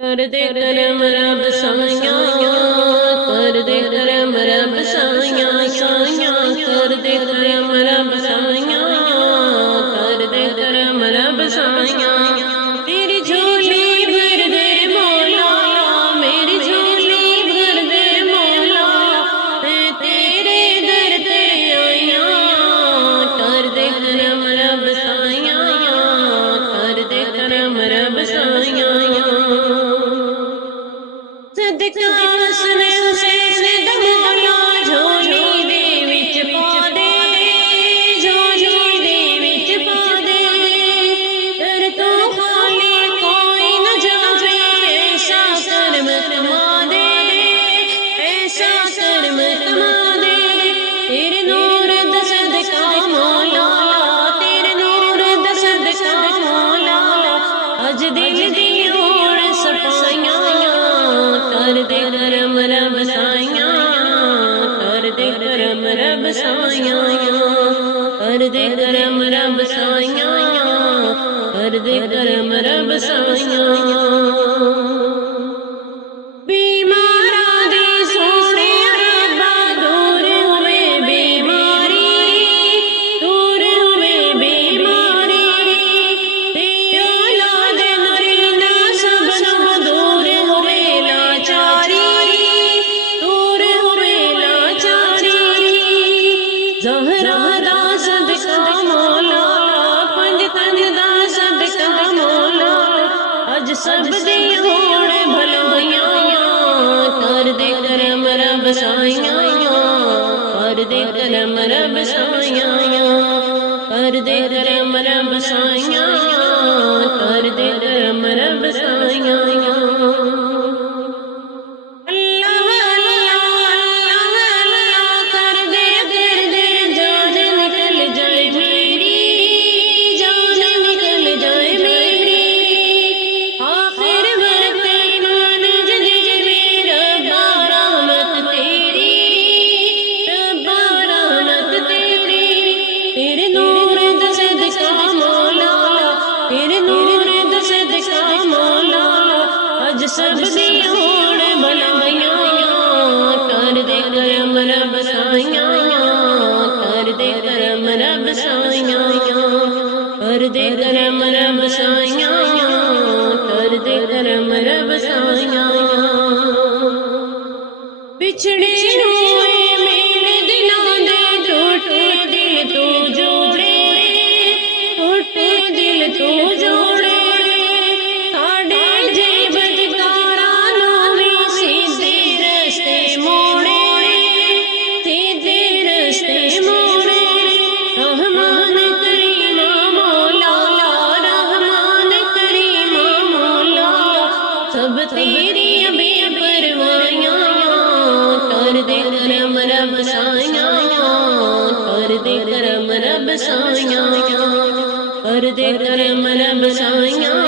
कर दे करम रब साइयां, कर दे करम रब साइयां साइयां, कर दे करम रब साइयां, कर दे करम रब साइयां। तेरी झोली भर दे मौला, मेरी झोली भर दे मौला, मैं तेरे दर ते आइयां। कर दे करम रब साइयां, कर दे करम रब साइयां। सदका हसन हुसैन दा मौला झोली दे विच पा दे, झोली दे विच पा दे। कर तो खाली कोई न जावे, ऐसा करम कमा दे, ऐसा करम कमा दे। तेरे नूर दा सदका मौला, तेरे नूर दा सदका मौला, अज दिल दी होड़ सफाइयां। कर दे करम रब साइयां, कर दे करम रब साइयां, कर दे करम रब साइयां, कर दे करम रब साइयां। बीमारां दी सोहणे रब्बा दूर होवे बीमारी, दूर होवे बीमारी। ते औलाद नरीना सबनों दूर होवे लाचारी, दूर होवे लाचारी। ज़हरा दा सदका मौला, पंज तन दा सदका मौला, अज सब दी होड़ भलाइयां। कर दे करम रब साइयां, कर दे करम रब साइयां, कर दे करम रब साइयां, कर दे करम रब साइयां। तेरे नूर दा सदका मौला, तेरे नूर दा सदका मौला, अज सब दी होड़ भलाइयां। कर दे करम रब साइयां, कर दे करम रब साइयां, कर दे करम रब साइयां, कर दे करम रब साइयां। बिछड़े हुए मेरे दिलों दे टूटे दिल तू जोड़े, टूटे दिल तू जोड़े। साडे जे बदकारां नूं वी सीधे रस्ते मोड़े, सीधे रस्ते मोड़े। रहमान करीम मौला, रहमान करीम मौला, सब तेरी बेपरवाहियां। कर दे करम रब साइयां, कर दे करम रब साइयां, कर दे करम रब साइयां,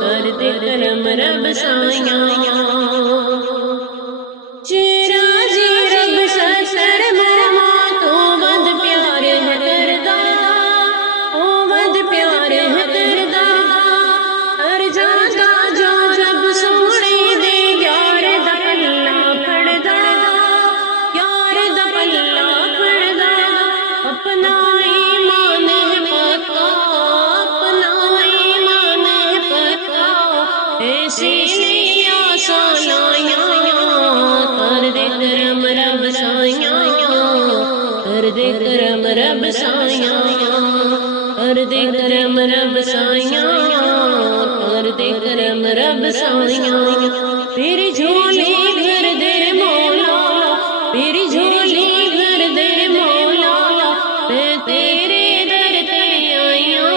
कर दे करम रब साइयां। चेरा जी रब ससर मरमा तो वध प्यार है करदा, ओ वध प्यार है करदा। हर जागा जो रब सोहणे दे यार दा पल्ला फड़दा, यार दा पल्ला फड़दा। अपना ईमान है पक्का, अपना ईमान है पक्का, ऐसी नहीं आसा लाइयां। कर दे करम रब साइयां, कर दे करम रब साइयां, कर दे करम रब साइयां, कर दे करम रब साइयां। तेरी झोली भर दे मौला, तेरी झोली भर दे मौला, मैं तेरे दर ते आइयां।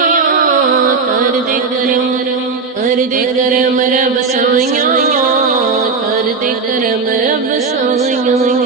कर दे करम रब साइयां, कर दे करम रब साइयां।